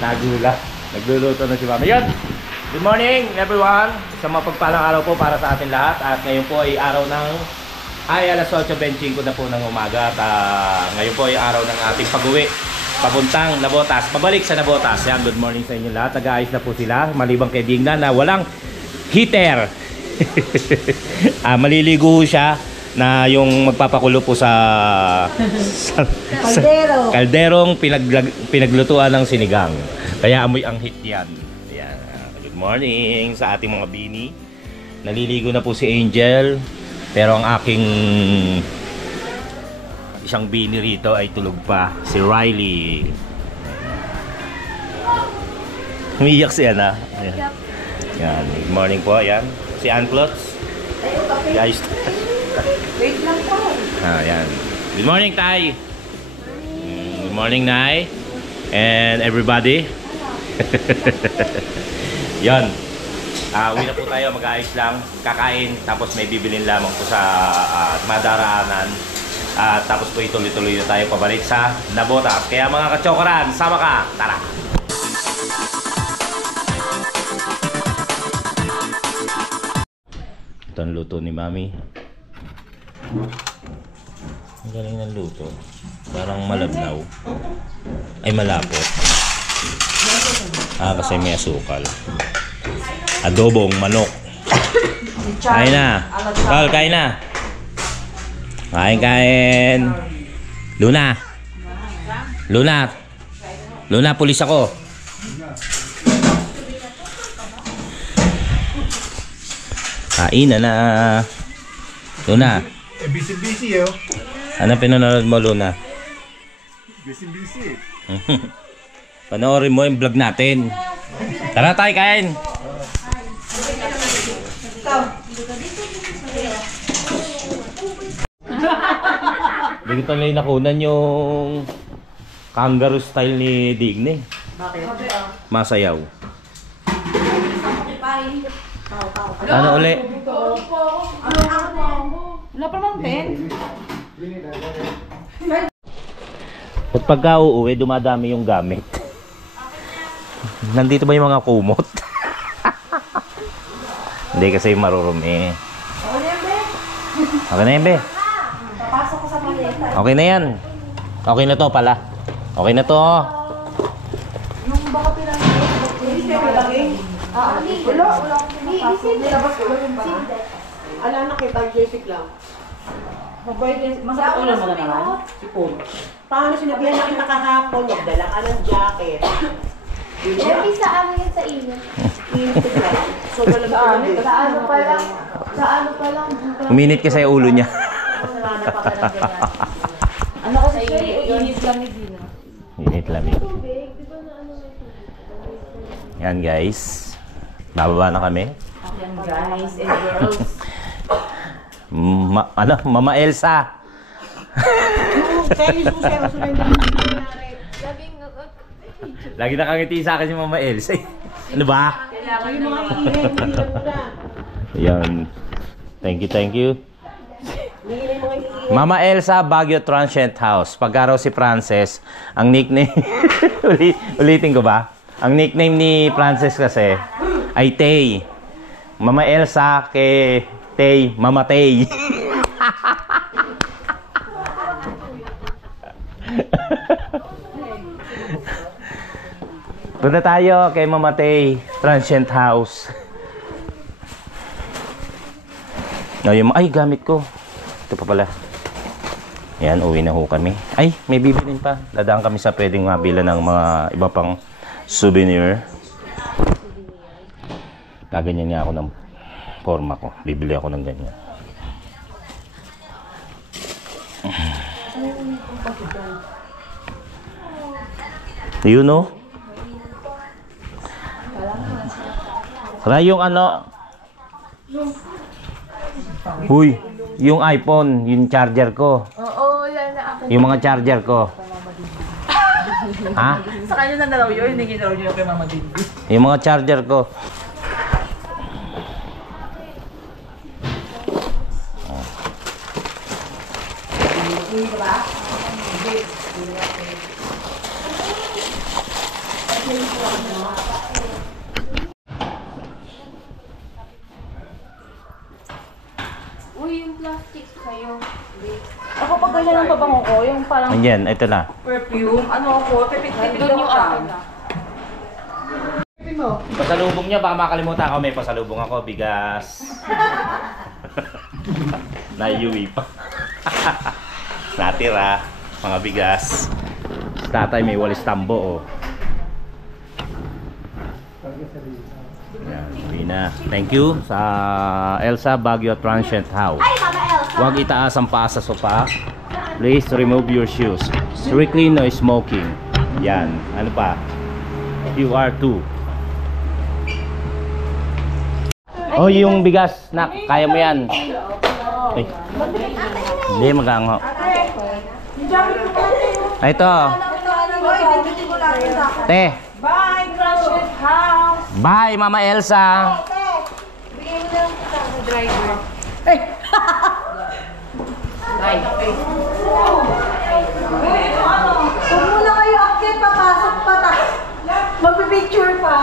Nagulat. Nagluluto na si Mami. Yun! Good morning everyone! Isang mapagpalang araw po para sa atin lahat. At ngayon po ay araw ng alas 8:25 na po ng umaga. At ngayon po ay araw ng ating pag-uwi. Papuntang Nabotas. Pabalik sa Nabotas. Yan, good morning sa inyo lahat. Nag-aayos na po sila. Malibang kay Digna na walang heater. Maliligo siya na yung magpapakulo po sa kalderong pinaglutuan ng sinigang. Kaya amoy ang hit yan. Ayan. Good morning sa ating mga bini. Naliligo na po si Angel. Pero ang aking isang bini rito ay tulog pa. Si Riley. Umiyak siya na. Ayan. Ayan. Good morning po. Ayan. Si Ann Klotz. Guys. Wait lang po. Ayan. Good morning, Tay. Good morning, Nay. And everybody. Yan. Uwi na po tayo. Mag-aayos lang. Kakain. Tapos may bibilin lamang po sa madaraanan. Tapos po ituloy-tuloy na tayo pabalik sa Nabotas. Kaya mga kachokoran, sama ka. Tara! Ito ang luto ni Mami. Ang galing ng luto. Parang malabnaw. Ay, malapot. Kasi may asukal. Adobong manok. Kain na. Tol, kain na. Kain. Luna. Luna. Luna, pulis ako. Kain na. Luna. Busy yo. Ano pinanonood mo, Luna? Busy. Panoorin mo yung vlog natin. Tara tayo, kain. Hindi ko tuloy nakunan yung kangaroo style ni Digne. Bakit? Masayaw. Ano uli? Wala pa naman pen. At pagka uuwi, dumadami yung gamit. Nandito ba yung mga kumot? Hindi kasi marurumi. Okay na yan, be. Papasok ko sa maleta. Okay na yan. Okay na to pala. Okay na to. Yung baka pinag-lagay. Wala. Nilabas ko lang yung baka. Ala na kita, Jessic lang. Masarap ulam mo na naman? Si Paul. Paano sinabihan natin nakahapon? Nagdala ka ng jacket. Every sa ano yun sa inyo? So, sa ano pa lang? Uminit kasi yung ulo niya. Ano kasi init lang ni Dina? Init lamig. Yan guys. Bababa na kami. Yan guys and girls. Mama Elsa. Lagi nakangiti sa akin si Mama Elsa. Ano ba? Yan. Thank you. Mama Elsa, Baguio Transient House. Pagka raw si Frances, ang nickname ulitin ko ba? Ang nickname ni Frances kasi ay Tay. Mama Elsa kay Tay, Mama Tay. Punta tayo kay Mama Tay, Transient House. Ay, gamit ko. Ito pa pala. Yan, uwi na ho kami. Ay, may bibilin pa. Dadaan kami sa pwedeng mabila ng mga iba pang souvenir. Kaganyan nga ako ng forma ko. Bibili ako ng ganyan. You know? Kaya yung ano? Huy, yung iPhone, yung charger ko. Oo, yan na ako. Yung mga charger ko. Ha? Sa kanya na daw yun, hindi daw yun kay Mama Dindi. Yung mga charger ko. Uy, yung plastic sa'yo. Ako pag ganyan ang pabango ko, yung parang Ayan, ito na. perfume, ano ako, tipid-tipid Doon ako yung sa. akin na. Pasalubong niya, baka makalimutan ako. May pasalubong ako, bigas. Naiuwi pa. Natira, mga bigas. Tatay may walis tambo, oh. Ayan, uwi na. Thank you sa Elsa Baguio Transient House. Huwag itaas ang paa sa sopa. Please remove your shoes. Strictly no smoking. Yan. Ano pa? QR2. Oh, yung bigas, nak, kaya mo yan. Ay. Hindi, mag-aango. Ay, ito. Te. Bye, Transient House! Bye, Mama Elsa. Bigyan mo na lang kita sa driver. Kung muna kayo akit, papasok pa ta. Magpipicture pa.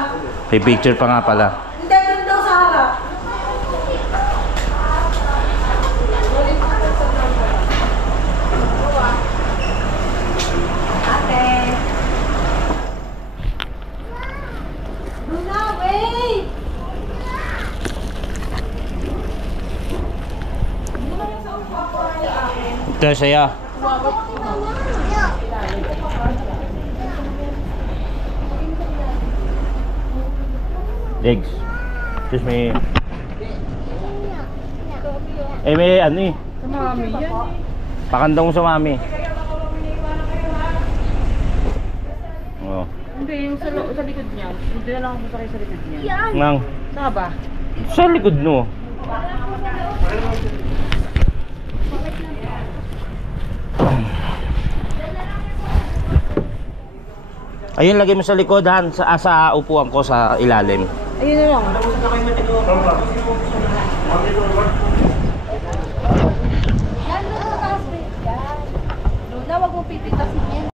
May picture pa nga pala. Hindi, doon daw sa harap. Ate. Luna, wait! Ito siya. Eggs. Excuse me. Eh, may ano eh. Sa mami yan. Pakandong sa mami. Oh. Hindi, yung sa likod niya. Hindi na lang ako sakay sa likod niya. Nang. Saka ba? Sa likod no. Ayun, lagay mo sa likod, Han. Sa upuan ko sa ilalim. Ayun na lang. Luna, wag mo pipitasin yan.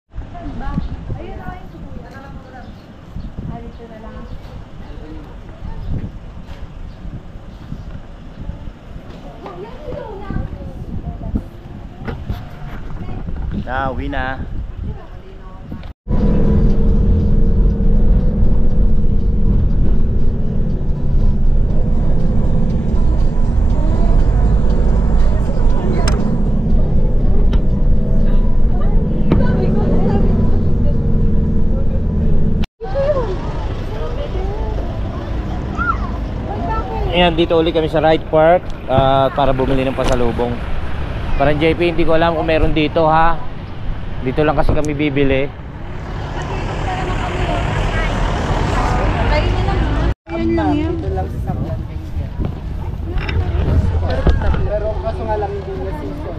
Ayun na yung subuya. Halito na lang. Uwi na. Ayan, dito ulit kami sa Right Park para bumili ng pasalubong. Parang JP, hindi ko alam kung meron dito ha. Dito lang kasi kami bibili. Ayun lang yan. Pero kaso nga lang hindi na season.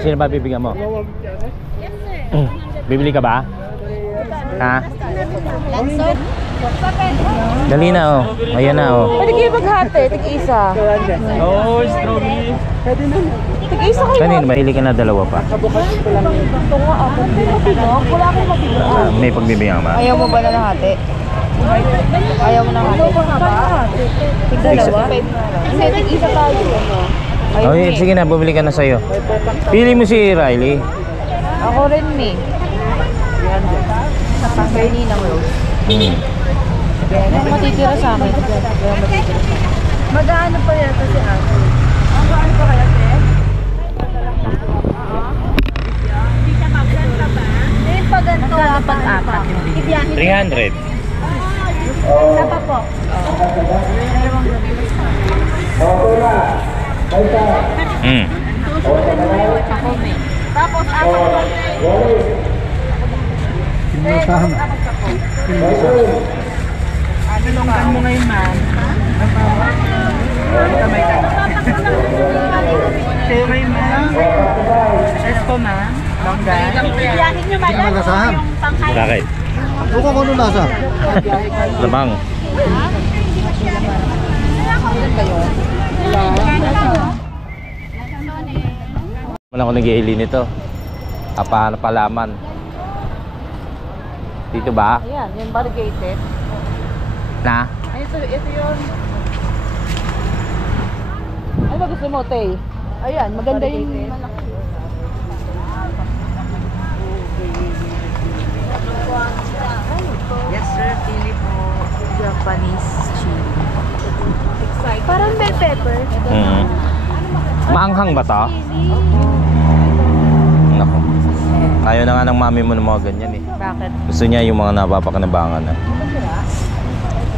Sino ba bibigyan mo? Bibili ka ba? Ha? Dali na oh. Ayan na oh. Pwede kayo maghati, tig-isa. Oh, strawberry. Tig-isa kayo. Kanina, mahili ka na dalawa pa. Ito nga ako. Wala akong mabigaan. May pagbibigyan ba? Ayaw mo ba na lahati? Ayaw mo na lahati? Tig-dalawa? Hindi, tig-isa tayo. Ayaw Oh, sige na, bumili ka na sa'yo. Pili mo si Riley. Ako rin eh. Sa pangkani ng rose. Anong matitira sa akin? Mag-aano pa yata si Ate? Ang gaano pa kaya, Te? Hindi ka mag-ganta ba? Hindi pa ganito. Magkano pag-apat? 300. Isa pa po. Tapos apat. Pinunasahan. Tulungan mo ngayon, ma'am. Kamay ka. Sa'yo kayo, ma'am. Yes po, ma'am. Longgay. Pinunasahan. Bakit? Buka ko nung lasa. Lamang. Wala ko nag-iili nito. Apa na palaman. Dito ba? Ayan, yung variegated. Na? Ay, ito yun. Ano ba gusto mo, Tay? Ayan, maganda yung malaki. Yes sir, pili po. Japanese chili. Parang bell pepper. Maanghang ba to? Nako. Ayaw na nga ng mami mo ng mga ganyan eh. Bakit? Gusto niya yung mga napapakinabangan na.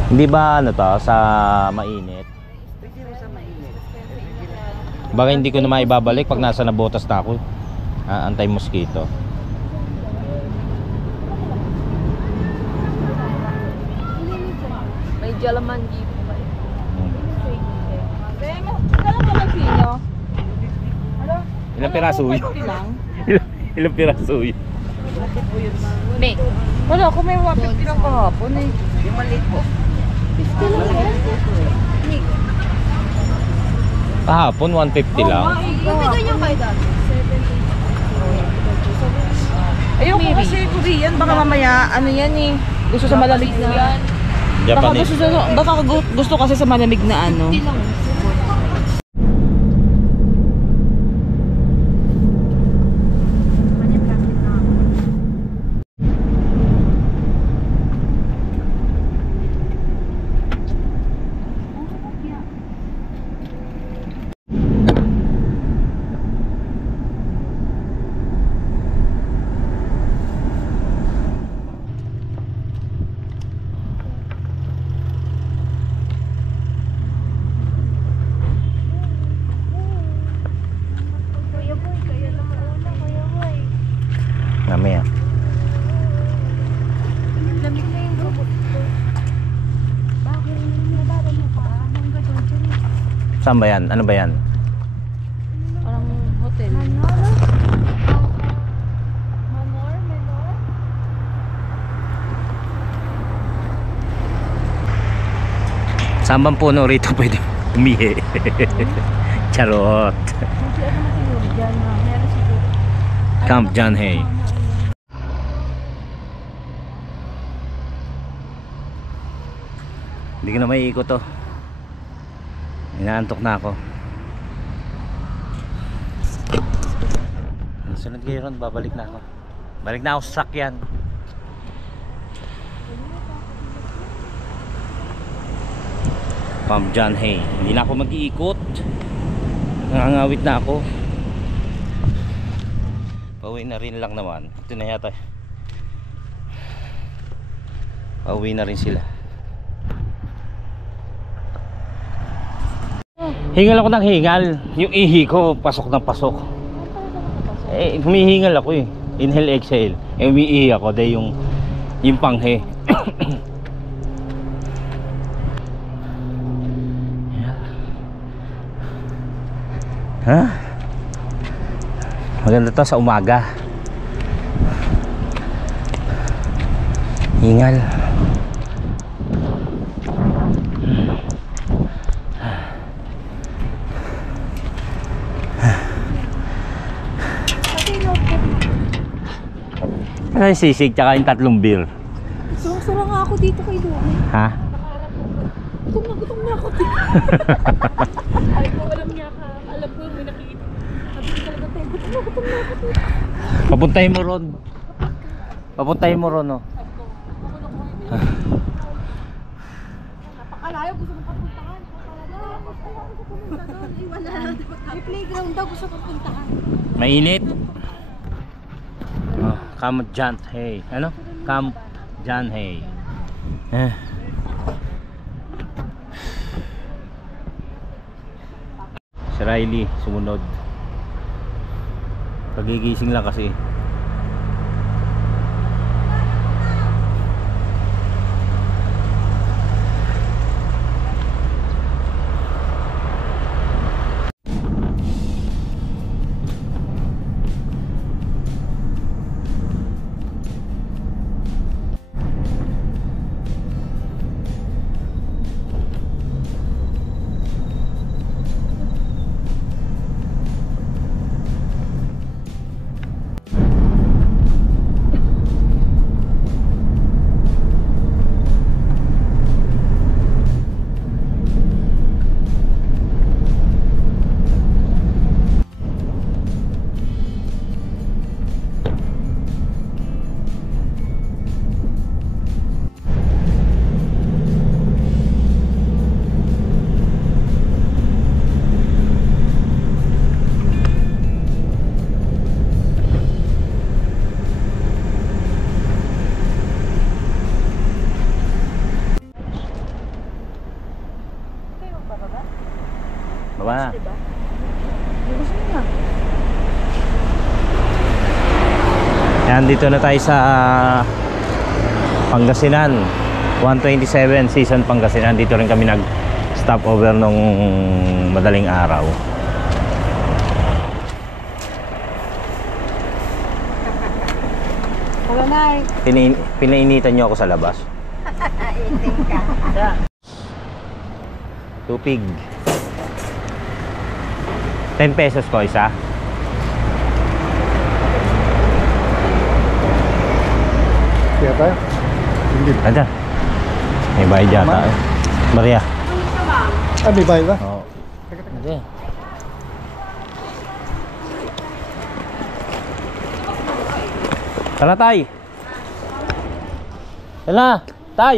Hindi ba ano to, sa mainit? Baka hindi ko na maibabalik pag nasa nabotas na ako. Anti-mosquito. May jalamangi po ba yun? Kaya mo mag-sinyo? Ilang piraso yun? lang? Ilang piraso yun? May. Wala, kung may 150 lang kahapon eh. Yung maliit po. 50 lang yan. Kahapon 150 lang. Yung bigay kayo dati? Ayoko kasi Korean, baka mamaya, ano yan eh. Gusto sa malamig na. Japanese. Baka gusto kasi sa malamig na ano. Mamaya. Lamig na yung robot ko. Bakit? Nababa mo pa? Anong gano'n dyan? Saan ba yan? Ano ba yan? Parang hotel. Manor? Saan bang puno rito pwede umihi? Charot. Hindi ako matinuli dyan na. Meron siguro. Camp John Hay. Hindi ko na maiikot to. Inaantok na ako. Sunod kayo ron, babalik na ako. Balik na ako sa sakyan. Camp John Hay. Hindi na ako mag-iikot. Nangangawit na ako. Pauwi na rin lang naman. Ito na yata. Pauwi na rin sila. Hingal ako ng hingal. Yung ihi ko pasok ng pasok. Eh, humihingal ako eh. Inhale, exhale. Eh, umiihi ako. Dahil yung panghe. Ha? Maganda to sa umaga. Hingal. Ano yung sisig tsaka yung 3 beer? Sura nga ako dito kay Lumi. Ha? Gutom na ako dito. Alam ko, alam niya ka. Alam ko, may nakikita. Sabi ko talaga tayo, gutom na ako dito. Papuntahin mo ron. Papuntahin mo ron, oh. Napakalayo, gusto mong papuntahan. Napakalayo, gusto mong pumunta doon. Wala lang. May playground daw, gusto mong puntahan. Mainit. Oh, Camp John Hay. Ano? Camp John Hay. Si Riley sumunod. Pagigising lang kasi. nandito na tayo sa Pangasinan 127 Season Pangasinan. Dito rin kami nag stopover nung madaling araw. Wala na Pinainitan nyo ako sa labas. Iting ka. Tupig. 10 pesos ko isa. Kaya tayo? Hindi. Ada. May bayad yata eh. Maria. Ah, may bayad ba? Oo. Hindi. Tara, tay. Tara, tay.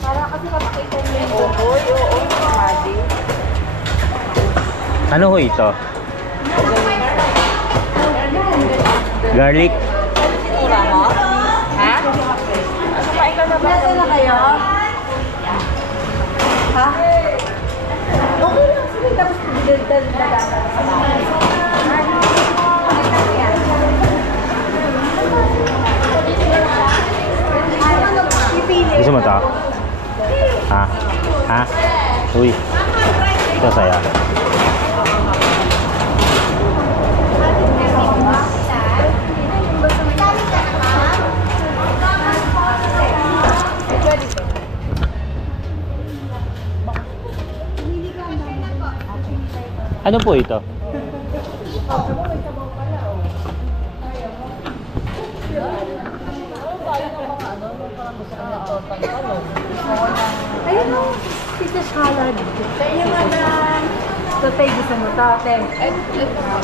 Para kasi kapakita niyo yung okoy, oo, madi. Ano ho ito? Garlic? Sinura mo? Ha? Kumain ka na ba? Nasa na kayo? Ha? Okay lang, sige. Tapos pagdadal na dapat sa bahay. Gusto mo ito? Ha? Ha? Uy. Ito saya. Ano po ito? Ayun o, pita salad. Kaya nga na, tatay gusto mo ito, Tem.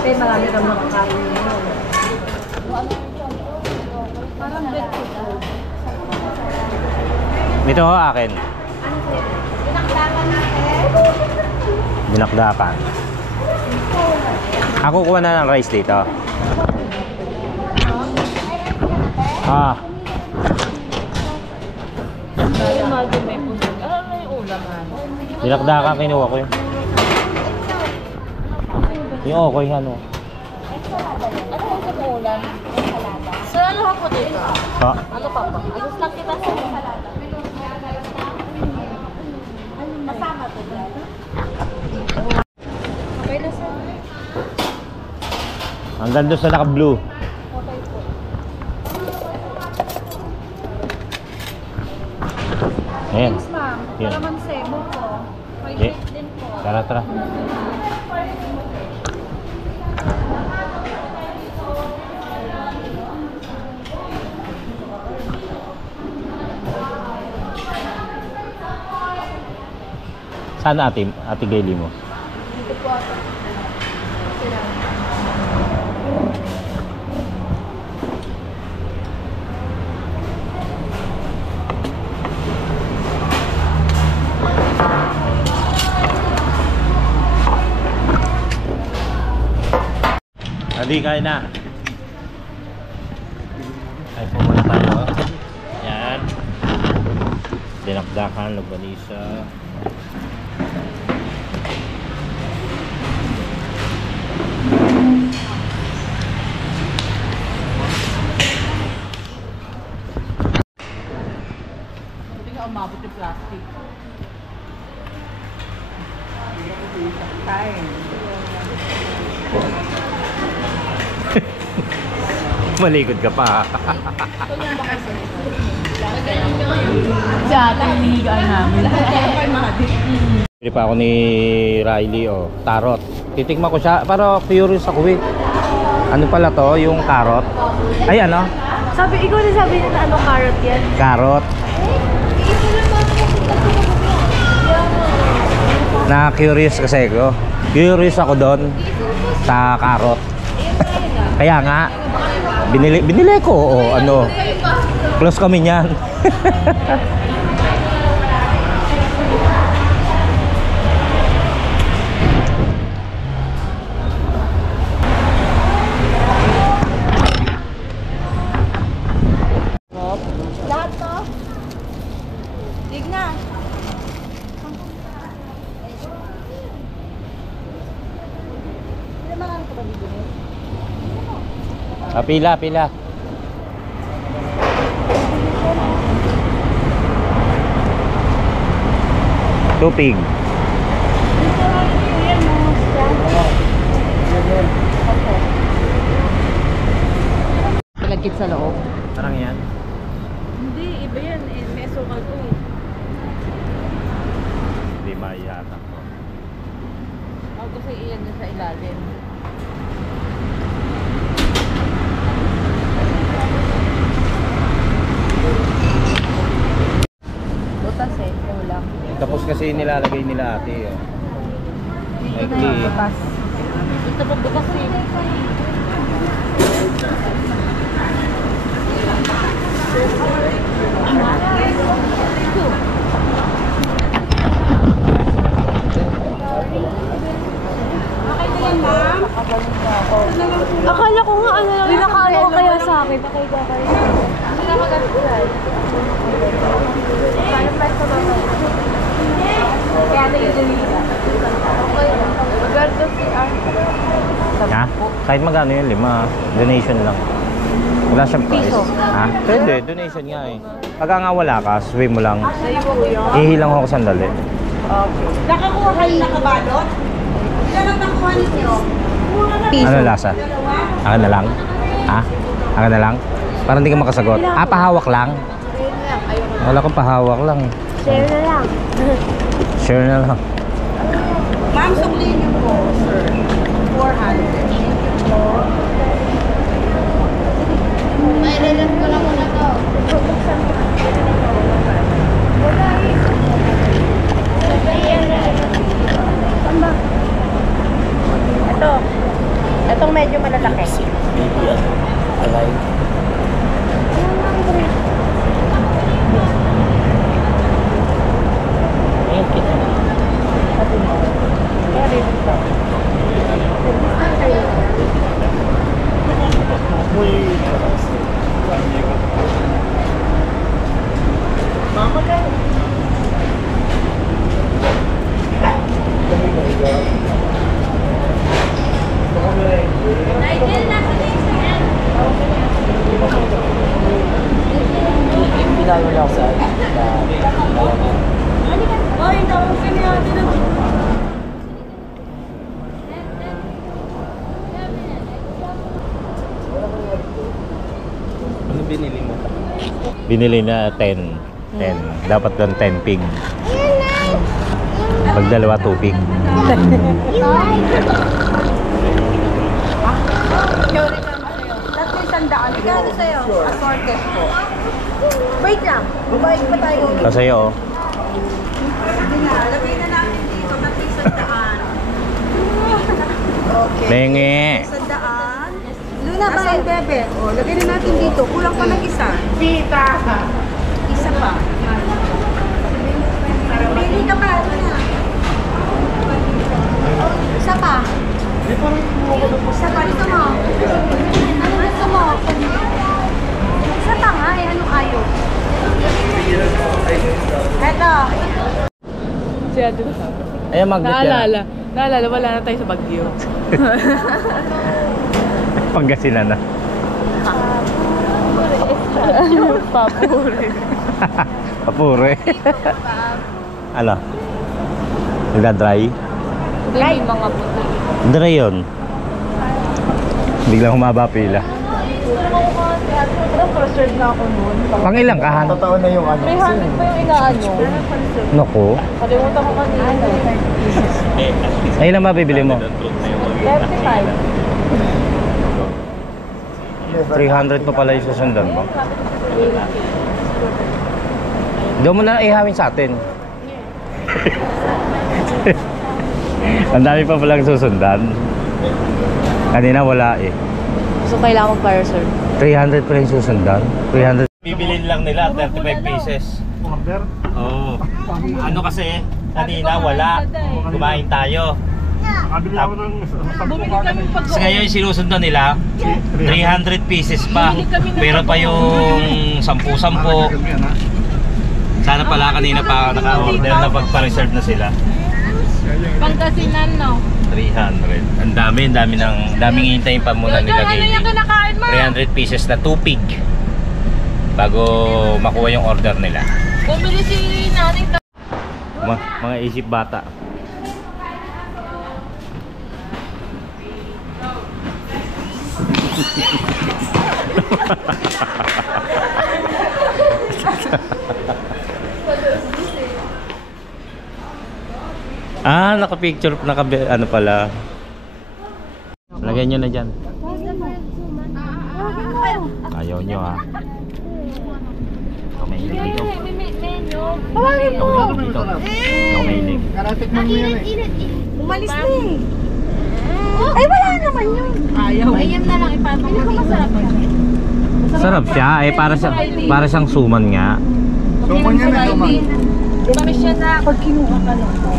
Tem, marami kang makakain ngayon. Parang bread ko. Ito ho akin. Dinakdakan natin. Dinakdakan. Ako kuha na ng rice dito. Ah. Dinakdakan kinuha ko yun. Yung okay ano. Sir, ano ako dito? Ha? Ano pa ba? Ayos lang kita sa salada. Masama to dyan. Okay na sir. Hanggang doon sa naka-blue. Okay po. Ayan. Thanks ma'am. Yan. Kalamansi, buko. May Okay. drink din po. Tara, tara. Saan ate Gaily mo? Dito po ako. Sila. Adi, kain na. Ay, pumuna tayo. Yan. Dinakdakan, longganisa. Hindi nga umabot yung plastic. Kain. Malikod ka pa. Sa ating ligaan namin. Pili pa ako ni Riley, oh, tarot. Titikman ko siya, pero curious ako eh. Ano pala to, yung carrot? Ay, ano? Sabi, ikaw na sabi na ano carrot yan? Carrot. Na curious kasi ako. Curious ako doon sa carrot. Kaya nga, binili ko, o ano. Close kami niyan. Lahat to? Pila, pila. Tupig. Malagkit sa loob. Parang yan. Hindi, iba yan. May asukal to eh. Hindi maiyata. Ako kasi iyan din sa ilalim. Butas eh, ulam. Tapos kasi nilalagay nila ate. Oh. Maikli. Butas. Ito pa butas eh. Akala ko nga ano lang. Pinakaano ko kaya sa akin. Nakaiga kayo. Hindi na magagulay. Paano pwesto ba kayo? Kaya na yung Denisa. Okay. Maganda si Ha? Kahit magkano yun, 5. Donation lang. Wala siyang price. Ha? Pwede, donation nga eh. Pagka nga wala ka, swim mo lang. Ihilang ako sandali. Nakakuha kayo nakabalot? Ilan ang nakuha ninyo? Ano lasa? Akin na lang? Ha? Akin na lang? Parang hindi ka makasagot. Ah, pahawak lang? Wala kang pahawak lang. Share na lang. Share na lang. Ma'am, suklin niyo po, sir. 400. Mairelas ko lang muna to. Ito. Itong medyo malalaki. Alay. Ano binili mo? Binili na 10. 10. Dapat doon 10 pig. Pag dalawa 2 pig. Tatlo sandaan. Ikano sa'yo? Assorted po. Wait lang. Bumalik pa tayo. Kasi oh. Hindi na. Lagay na natin dito. Tatlo sandaan. Okay. Menge. Sandaan. Luna ba? Asan, bebe? O, lagay na natin dito. Kulang pa ng isa. Tita. Isa pa. Pili ka pa. Ano na? Isa pa. Isa pa. Ito mo. Ano gusto mo? Isa pa nga eh. Anong ayaw? Eto. Siya doon. Ayan, magnet yan. Naalala, wala na tayo sa Baguio. Pangasinan na. Papure. Papure. Ano? Nagda-dry? Hindi, may mga puti. Dry yun. Biglang humaba pila. Frustrated na ako noon. Pang ilang kahan? Totoo na yung ano. 300 pa yung inaano. Naku. Kalimutan ko kanina. Ay, ilan mabibili mo? 35. 300 pa pala yung susundan mo. Doon mo na ihawin sa atin. Ang dami pa palang susundan. Kanina wala eh. So, kailangan ko para, sir. 300 pa yung susundan. 300. Bibilin lang nila 35 pieces. Order? Oo. Ano kasi, kanina wala. Kumain tayo. Nakabili ako ng Bumili kami pag Kasi ngayon yung sinusundan nila, 300 pieces pa. Pero pa yung 10-10. Sana pala kanina pa naka-order na pagpa-reserve na sila. Pangasinan, no? 300. Ang daming hintayin pa muna nila Ano yung Katie. kinakain 300 pieces na tupig bago makuha yung order nila. Bumili si nanay. Mga isip bata. Naka-picture, ano pala. Lagyan nyo na dyan. Ayaw nyo ha. Ikaw mahilig dito. Tawagin mo. Dito. Ikaw mahilig. Karatik mo yan Umalis na eh. Ay, wala naman yun. Ayaw. Ayan na lang ipapakita. Masarap siya. Sarap siya eh, para siyang suman nga. Suman yan eh, suman. Kami siya na. Pag kinuha ka lang po.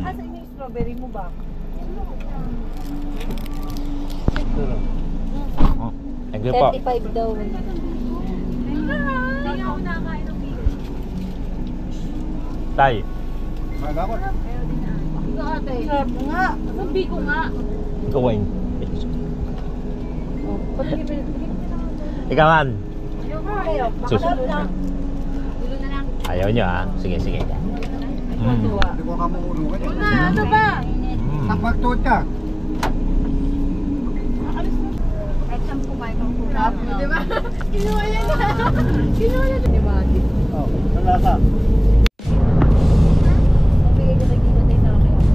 Asa yung strawberry mo ba? Oh, thank you po. 35 daw. Hindi ako nakain ng bigas. Tay. Magapot. Ikaw ate. Sarap nga. Sabi ko nga. Ikaw wine. Ikaw man. Sus. Dulo na lang. Ayaw nyo ha. Sige, sige. Hindi ko kamulungan yan. Ano ba? Nakpagtot ka. Kahit saan kumain kang kurap. Diba? Kinuha yan na. Kinuha yan. Diba? Oh, ang lasa. Mabigay ko tayo dito tayo na kayo.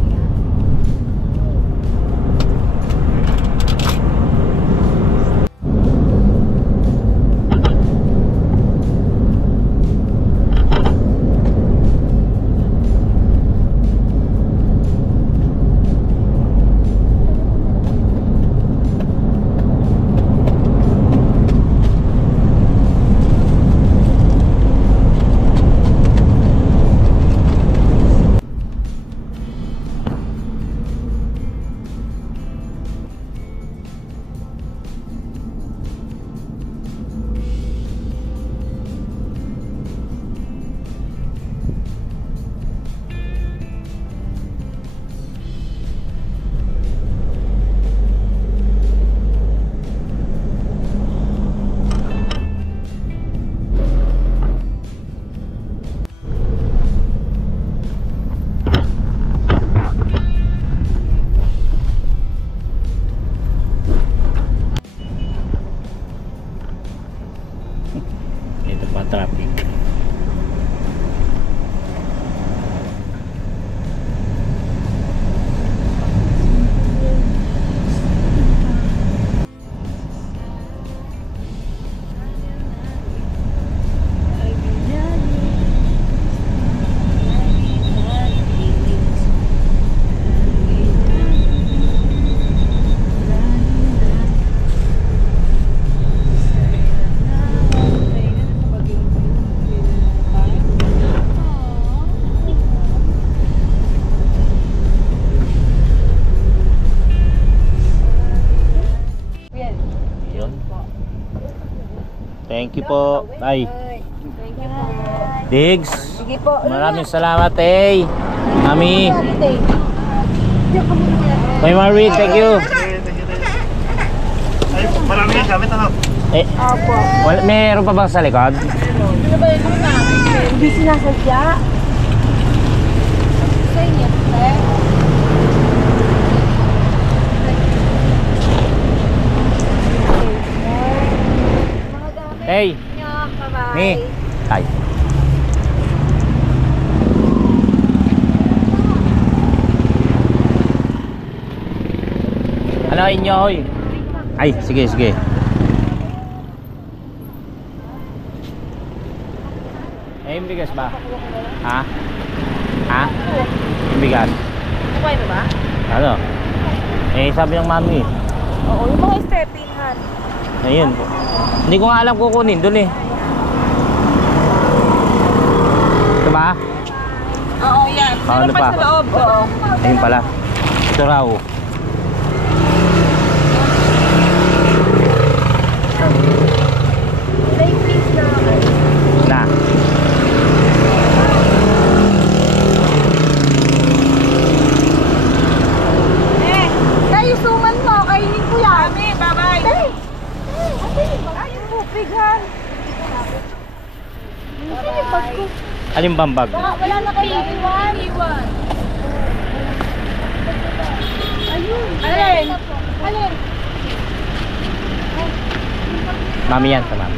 Ito pa traffic. Yun. Thank you po. Ay. Thank you po. Diggs. Sige po. Maraming salamat eh. Mami. Kay Marvin, thank you. Ay, marami yan. Gamit ano? Opo. Meron pa bang sa likod? Hindi sinasadya. Sa inyo, eh. Mga gamit Hey. niyo. Bye-bye. Ni. Ay. Ano inyo hoy? Ay, sige, sige. Eh, yung bigas ba? Ha? Ha? Yung bigas? Kumain na ba? Ano? Eh, sabi ng mami. Oo, yung mga stepping han. Ayun. Hindi ko nga alam kukunin dun eh. Ito ba? Oo, yan. Ano pa? Sa loob. Oo. Ayun pala. Ito raw. Na. Kayo suman mo, kainin ko yan. Bye-bye. Alin bang bag? Wala na kayo. Iwan. Ayun. Alin? Alin? Mami yan, sa mami.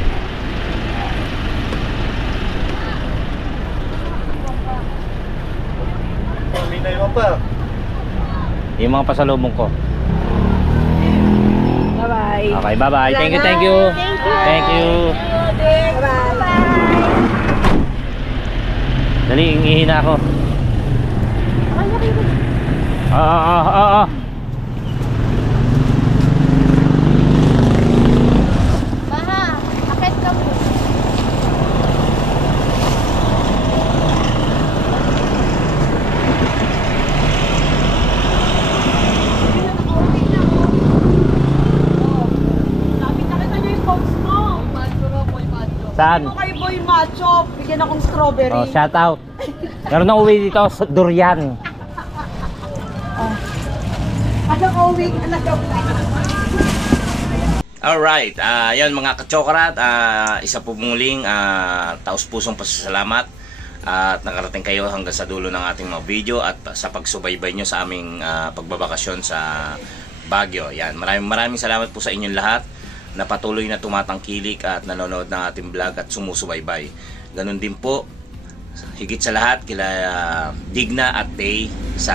May naiwan pa. Yung mga pasalubong ko. Bye-bye. Okay, bye-bye. Thank you, thank you. Thank you. Bye-bye. Dali, ingihina ako. Oo. Maha, akit ka po. Nakita niyo yung post mo. Saan? Ano kay Boy Macho? Bigyan akong strawberry. Oh, shout out. Meron na uwi dito, durian. Ano kauwi? Anak daw. Alright, yan mga kachokarat, isa po muling taus-pusong pasasalamat at nakarating kayo hanggang sa dulo ng ating mga video at sa pagsubaybay nyo sa aming pagbabakasyon sa Baguio. Yan, maraming salamat po sa inyong lahat na patuloy na tumatangkilik at nanonood ng ating vlog at sumusubaybay. Ganon din po, higit sa lahat kila Digna at Tay sa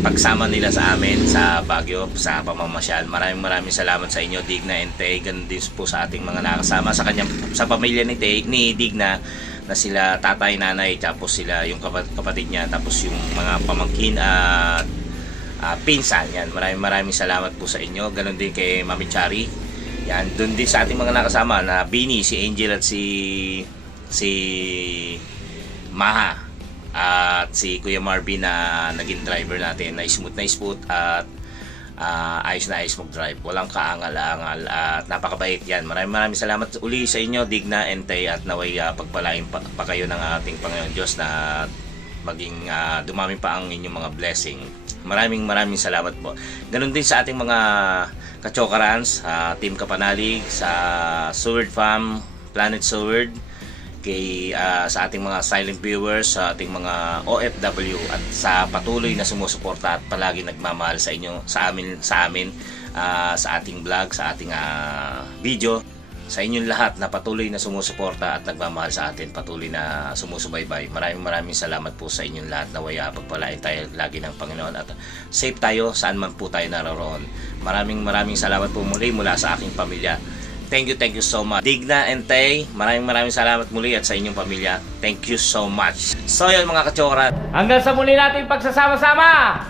pagsama nila sa amin sa Baguio sa pamamasyal. Maraming salamat sa inyo, Digna and Tay. Ganun din po sa ating mga nakasama sa kanyang, sa pamilya ni Digna, na sila tatay, nanay, tapos sila yung kapatid niya, tapos yung mga pamangkin at pinsan. Yan, maraming salamat po sa inyo. Ganun din kay Mami Chari. Yan, doon din sa ating mga nakasama na Bini, si Angel at si Maha at si Kuya Marvin na naging driver natin, na smooth at ayos na ayos mag-drive, walang kaangal-angal at napakabait. Yan, maraming salamat uli sa inyo, Digna and Tay, at naway pagpalain pa kayo ng ating Panginoon Diyos na maging dumami pa ang inyong mga blessing. Maraming salamat po. Ganun din sa ating mga kachokarans, Team Kapanalig, sa Sword Farm, Planet Sword, kay sa ating mga silent viewers, sa ating mga OFW, at sa patuloy na sumusuporta at palagi nagmamahal sa inyo, sa amin sa ating vlog, sa ating video. Sa inyong lahat na patuloy na sumusuporta at nagmamahal sa atin, patuloy na sumusubaybay. Maraming salamat po sa inyong lahat. Nawaya pagpalain tayo lagi ng Panginoon at safe tayo saan man po tayo naroon. Maraming salamat po muli mula sa aking pamilya. Thank you so much. Digna and Tay, maraming salamat muli at sa inyong pamilya. Thank you so much. So yun mga kachokarat, hanggang sa muli natin pagsasama-sama.